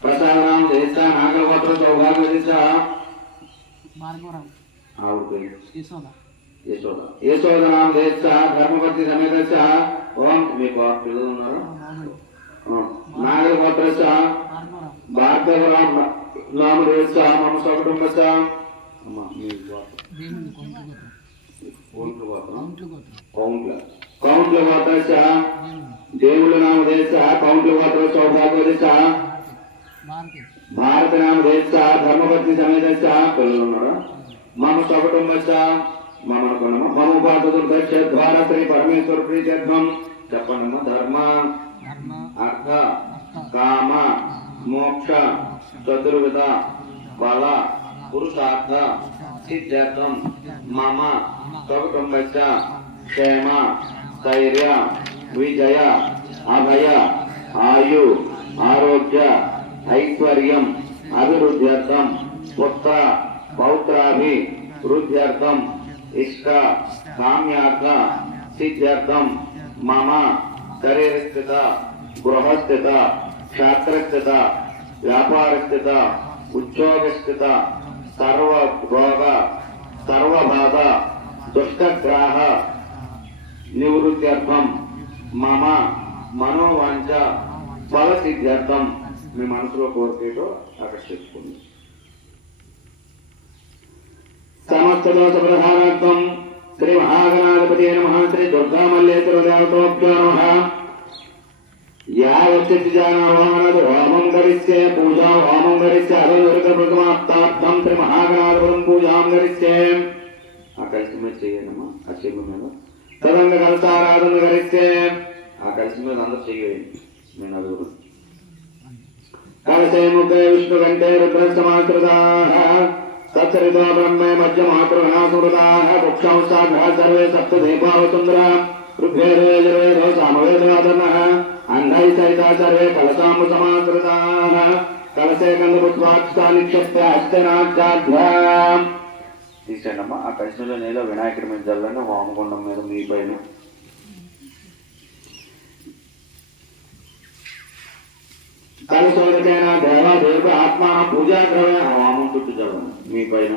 प्रसादराम देशा नागवत्र सौभाग्य देशा भार्गवराम आवते यशोदा यशोदा यशोदराम देशा धर्मपति समेतचा ओम मे को पिलुनारा नागवत्रचा भार्गवराम नाम देशा मम सकुटुंबचा अम्मा मे कौंट्ल गोत्रचा దేవుల నామ దేశ కౌంట్ల గోత్ర సౌభాగ్య దేశ భారత నామ దేశ ధర్మపత్ని సమేత పిల్లలు ఉన్నారా మమ సకుటుంబ మమ అనుకున్నాము మమ ఉపాధుర్దక్ష ద్వారా శ్రీ పరమేశ్వర ప్రీత్యర్థం చెప్పండమ్మా ధర్మ అర్థ కామ మోక్ష చతుర్విధ బల పురుషార్థ సిద్ధ్యర్థం మమ సకుటుంబ క్షేమ స్థైర్య విజయ అభయ ఆయు ఆరోగ్య ఐశ్వర్యం అభివృద్ధ్యర్థం పుత్ర పౌత్రాభి వృద్ధ్యర్థం ఇష్ట కామ్యార్థ సిద్ధ్యర్థం మమ శరీరస్థిత గృహస్థిత క్షేత్రస్థిత వ్యాపారస్థిత ఉద్యోగస్థిత సర్వభోగ సర్వబాధ దుష్టగ్రాహ నివృత్త్యర్థం మమ మనోవాంఛ ఫల సిద్ధ్యర్థం మీ మనసులో కోరికేటో ఆకర్షించుకోండి సమస్త దోష ప్రధానార్థం శ్రీ మహాగణాధిపతి నమః శ్రీ దుర్గామల్లేశ్వర దేవతోభ్యో నమః యా వ్యక్తి జానావాహనదు హోమం కరిష్యే పూజా హోమం కరిష్యే అభివృద్ధ ప్రథమాప్తార్థం శ్రీ మహాగణాధిపతి పూజాం కరిష్యే ఆ కలిసి మీద చేయండమ్మా ఆ చెంబు మీద తదంగ కలసారాధన కరిస్తే ఆ కలిసి మీద అందరూ చేయండి నేను అడుగు కలసే ముఖే విష్ణు కంటే రుద్రస్తమాశ్రుతా సత్సరితో బ్రహ్మే మధ్య మాతృగణాసుమృతా వృక్షం సాఘ సర్వే సప్త దీపావసుందర ఋగ్వేదో సామవేదవాదన అంధై సహిత సర్వే కలసాము సమాశ్రుతా కలసే కందపుష్పాక్ష నిక్షిప్య హస్తనాచాధ్యాం తీసేయండమ్మా ఆ కలిసిలో నేలో వినాయకుడి మీద జల్లండి వామగుండం మీద మీ పైన కలిసోదకైనా దేవా దేవ ఆత్మ పూజా ద్రవ్య వామం చుట్టూ జల్లండి మీ పైన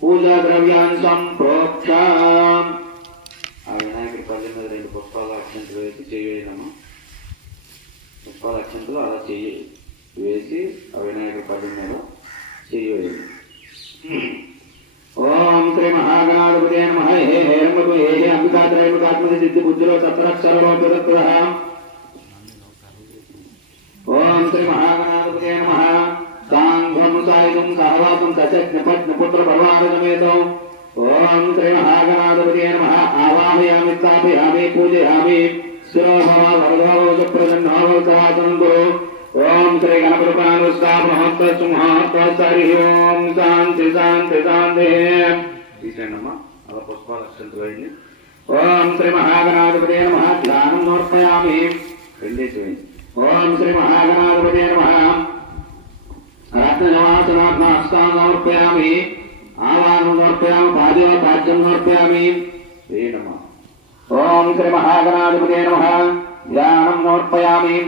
పూజా ద్రవ్యాన్ని సంప్రోక్ష ఆ వినాయకుడి పల్లె మీద 2 పుష్పాల అక్షంతలు వేసి చేయడమ్మా పుష్పాల అక్షంతలు అలా చేయాలి వేసి ఆ వినాయకుడి పల్లె మీద చేయాలి ఓం శ్రీ మహాగణాధిపతే నమః హే హేరంబు హే హే అంబికాత్రయముకాత్మక సిద్ధి బుద్ధిలో సప్తరక్షరలో పిదత్వః ఓం శ్రీ మహాగణాధిపతే నమః సాంఘం సాయుధం సహవాసం సచజ్ఞపజ్ఞపుత్ర పరివారసమేతం ఓం శ్రీ మహాగణాధిపతే నమః ఆవాహయామి స్థాపయామి పూజయామి శిరోభవ వరదభవ సుప్రసన్నభవ సవాసనం కురు ఓం శ్రీ గణపతిపానుష్ఠాహరి ఓం శాంతి శాంతి శాంతి తీసేనమ్మా అలా పుష్పాలక్షంతు వేయండి ఓం శ్రీ మహాగణాధిపతే నమః ధ్యానం సమర్పయామి రెండేసి ఓం శ్రీ మహాగణాధిపతే నమః రత్నజవాసనాథ్నాస్తాం సమర్పయామి ఆవాహనం సమర్పయామి పాద్యోపాద్యం సమర్పయామి వేయనమ్మా ఓం శ్రీ మహాగణాధిపతే నమః ధ్యానం సమర్పయామి